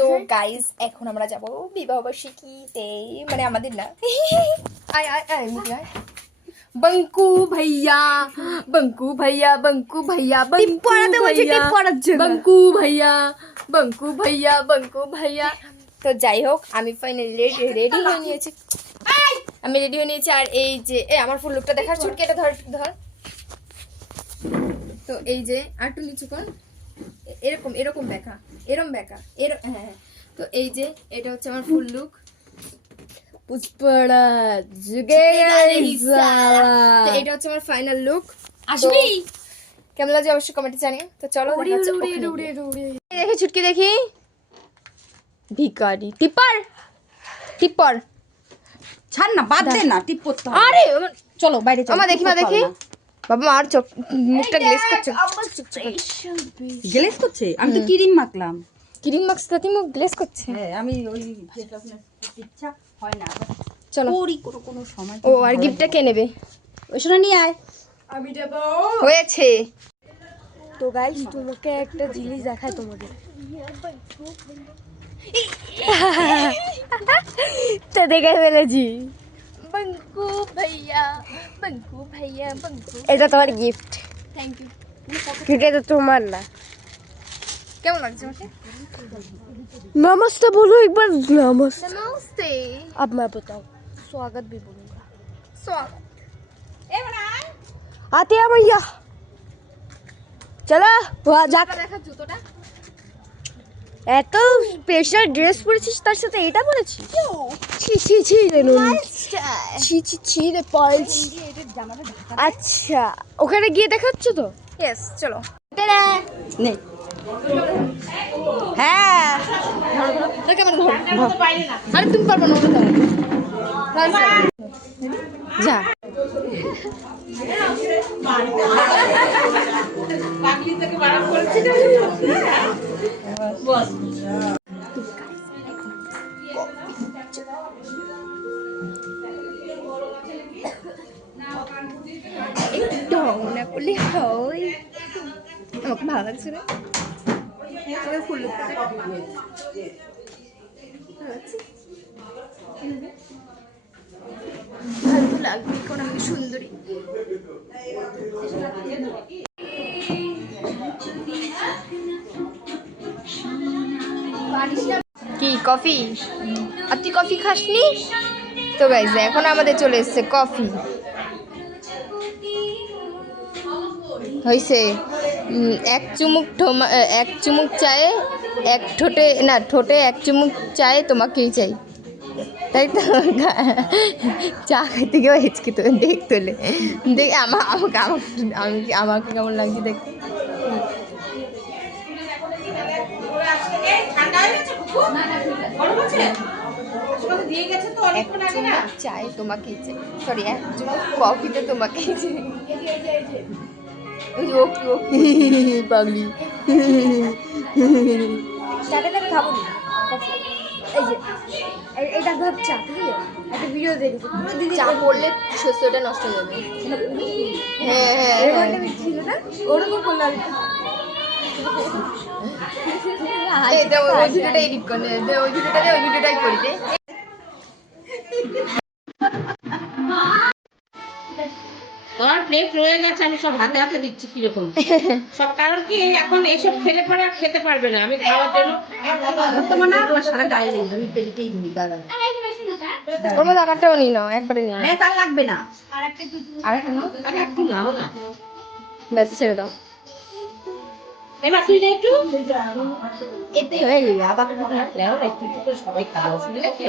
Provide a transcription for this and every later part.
তো গাইস এখন আমরা যাব বিবাহবার্ষিকীতে, মানে আমাদের না। আয় আয় আয় মুখে আয়। বঙ্কু ভাইয়া বঙ্কু ভাইয়া বঙ্কু ভাইয়া বঙ্কু ভাইয়া বঙ্কু ভাইয়া বঙ্কু ভাইয়া বঙ্কু ভাইয়া। তো যাই হোক আমি ফাইনালি রেডি হয়ে নিয়েছি, আমি রেডি হয়ে নিয়েছি। আর এই যে আমার ফুল লুকটা দেখার, ছুটকে এটা ধর ধর। তো এই যে আর একটু নিচু কর, এরকম এরকম দেখা, এরকম দেখা, হ্যাঁ। তো এই যে এটা হচ্ছে আমার ফুল লুক। পুষ্পরাজ এটা হচ্ছে আমার ফাইনাল লুক। আসবি কেমন লাগছে অবশ্যই কমেন্টে জানিও। তো চলো দেখি ছুটকি দেখি। ভিখারি টিপার টিপার ছাড় না, বাদ দে না, টিপ করতে হবে। আরে চলো বাইরে চলো। আমা দেখি মা দেখি। বাবা মার চোখ মুখটা গ্লেজ করছে। গ্লেজ করছে? আমি তো ক্রিম মাখলাম। ক্রিম মাখছ তাতে মুখ গ্লেজ করছে। হ্যাঁ আমি ওই ইচ্ছা হয় না। চলো ওরই কোনো সময়। ও আর গিফটটা কে নেবে? ওই শোনা নিয়ে আয়। আমি দেব। হয়েছে। তো গাইস তোমাকে একটা জিনিস দেখাই তোমাদের। তো দেখে ফেলেছি। বঙ্কু ভাইয়া বঙ্কু ভাইয়া বঙ্কু। এটা তোমার গিফট। Thank you. এটা তো তোমার না। কেমন লাগছে আমাকে? नमस्ते बोलो एक बार। नमस्ते। नमस्ते। अब मैं बताऊं, स्वागत भी बोलूंगा। स्वागत। आते हैं भैया, चलो वहाँ जा। দেখা জুতোটা এত স্পেশাল ড্রেস পরেছিস, তার সাথে এটা পরেছিস? ছি ছি ছি রে নুন, ছি ছি ছি রে পালস। আচ্ছা ওখানে গিয়ে দেখাচ্ছ তো? ইয়েস চলো। নে হ্যাঁ দেখে আমার ধর। আরে তুমি পারবে না ওটা দাও। যা পাগলি থেকে বাড়া করছে না বস। একটু না করলে হয়। আমাকে ভালো লাগছে না। ফুল ভালো লাগবে কারণ আমি সুন্দরী। কি কফি? আর তুই কফি খাসনি? তো গাইস এখন আমাদের চলে এসেছে কফি। হয়েছে এক চুমুক চায়ে এক ঠোঁটে না, ঠোঁটে এক চুমুক চায়ে তোমাকেই চাই, তাই তো? চা খাইতে গিয়েও হেঁচকি তো দেখ তোলে দেখ। আমাকে কেমন লাগছে দেখতে? এক চুমুক চাই তোমাকেই চাই, সরি এক চুমুক কফিতে তোমাকেই চাই। পাগলি চাটা খাবো না। এই যে এটা ধর চা, ঠিক আছে? একটা ভিডিও দেখেছি, চা পড়লে শস্যটা নষ্ট হয়ে যাবে। হ্যাঁ হ্যাঁ হ্যাঁ ছিল না, ওরকম করলাম। ওই ভিডিওটা এডিট করে ওই ভিডিওটাই করি দে। তোমার প্লেট রয়ে গেছে, আমি সব হাতে হাতে দিচ্ছি কিরকম সব। কারণ কি এখন এইসব ফেলে পরে আর খেতে পারবে না, আমি খাওয়ার জন্য ওর মধ্যে আরেকটাও নিই না, একবারে নিই না। তার লাগবে না, একটু নাও না। ব্যাস ছেড়ে দাও। এবার তুই না একটু এতে হয়ে যাবে। আবার লেও না, একটু একটু করে সবাই খাওয়া শুনলে কি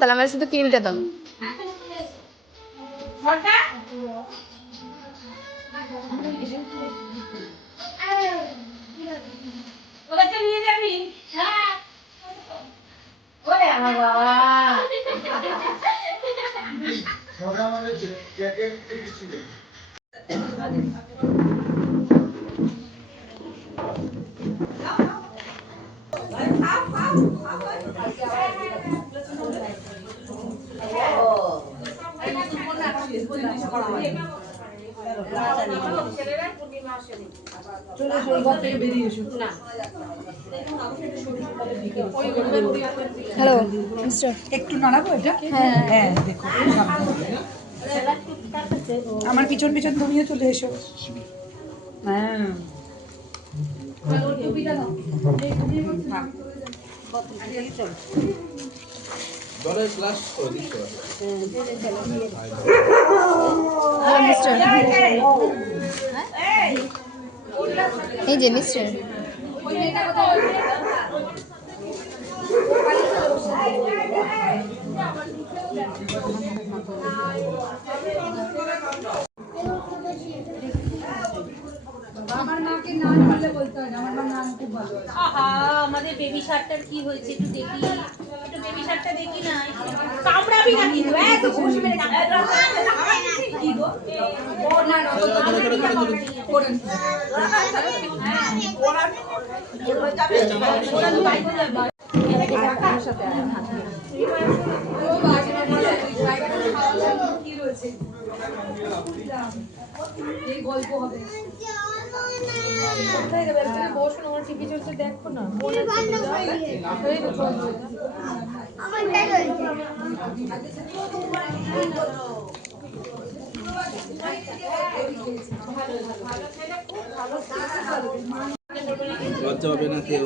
তাহলে আমার শুধু ক্রিমটা দাও। ওদেরকে নিয়ে যাবি? Hello mister. একটু নাড়াবো এটা? হ্যাঁ হ্যাঁ দেখো আমার পিছন পিছন তুমিও চলে এসো। হ্যাঁ হ্যালো মিস্টার। এই যে মিস্টার। আহা আমাদের বেবি শার্টটার কি হয়েছে একটু দেখি, একটু বেবি শার্টটা দেখি না, কামড়াবি না কিন্তু একদম খুশি মেরে কি গো ও না না তো করেন গল্প হবে কোথায় গেলে বসুন আমার টিভি চলছে দেখো না লজ্জা হবে না কেউ।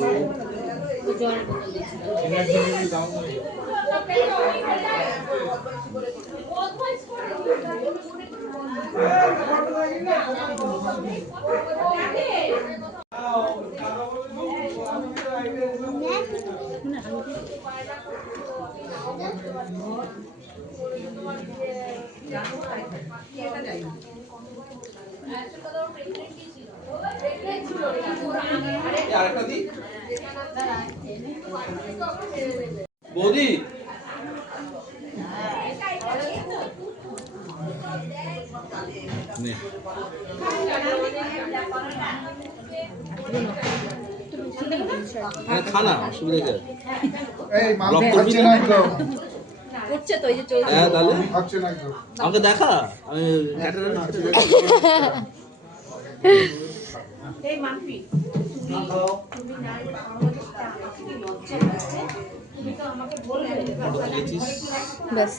বৌদি নে। হ্যাঁ খানা অসুবিধা কি? এই মাংস ব্লক করবি খাচ্ছে না? না একদম করছে তো এই যে চলছে হ্যাঁ তাহলে খাচ্ছে না একদম আমাকে দেখা, আমি ক্যাটারার খেতে যাই। এই মাম্পি তুমি না আমাকে লজ্জা লাগছে, তুমি তো আমাকে বলবে ফটো তুলেছিস? ব্যাস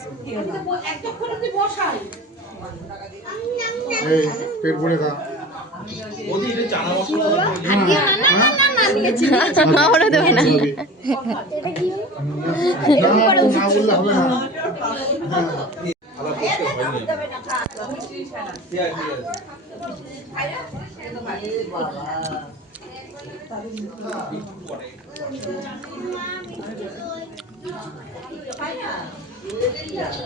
এতক্ষণ তুই বসাই এই পেট ভরে খা বৌদি এটা চানা মশলা আমারও দেবে না। না না বললে হবে না আবার পরিষ্কার হয়নি। ঠিক আছে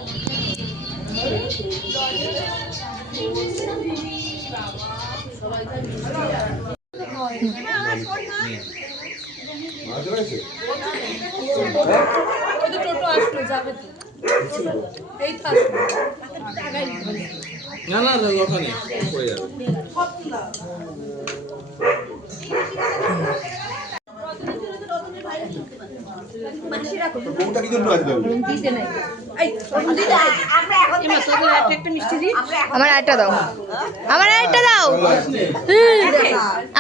ঠিক আছে। ওই তো টোটো আসলো যাবে তো এই তো আসলো না না দরকার নেই, পড়ে যাবে। বউটা কি জন্য আসবে দিতে নাই একটা মিষ্টি দিই আমার আরেকটা দাও, আমার আরেকটা দাও।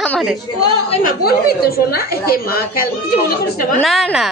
আমারে ও ওই মা বলবি তো শোনা এই মা খেল কিছু মনে করিস না মা। না না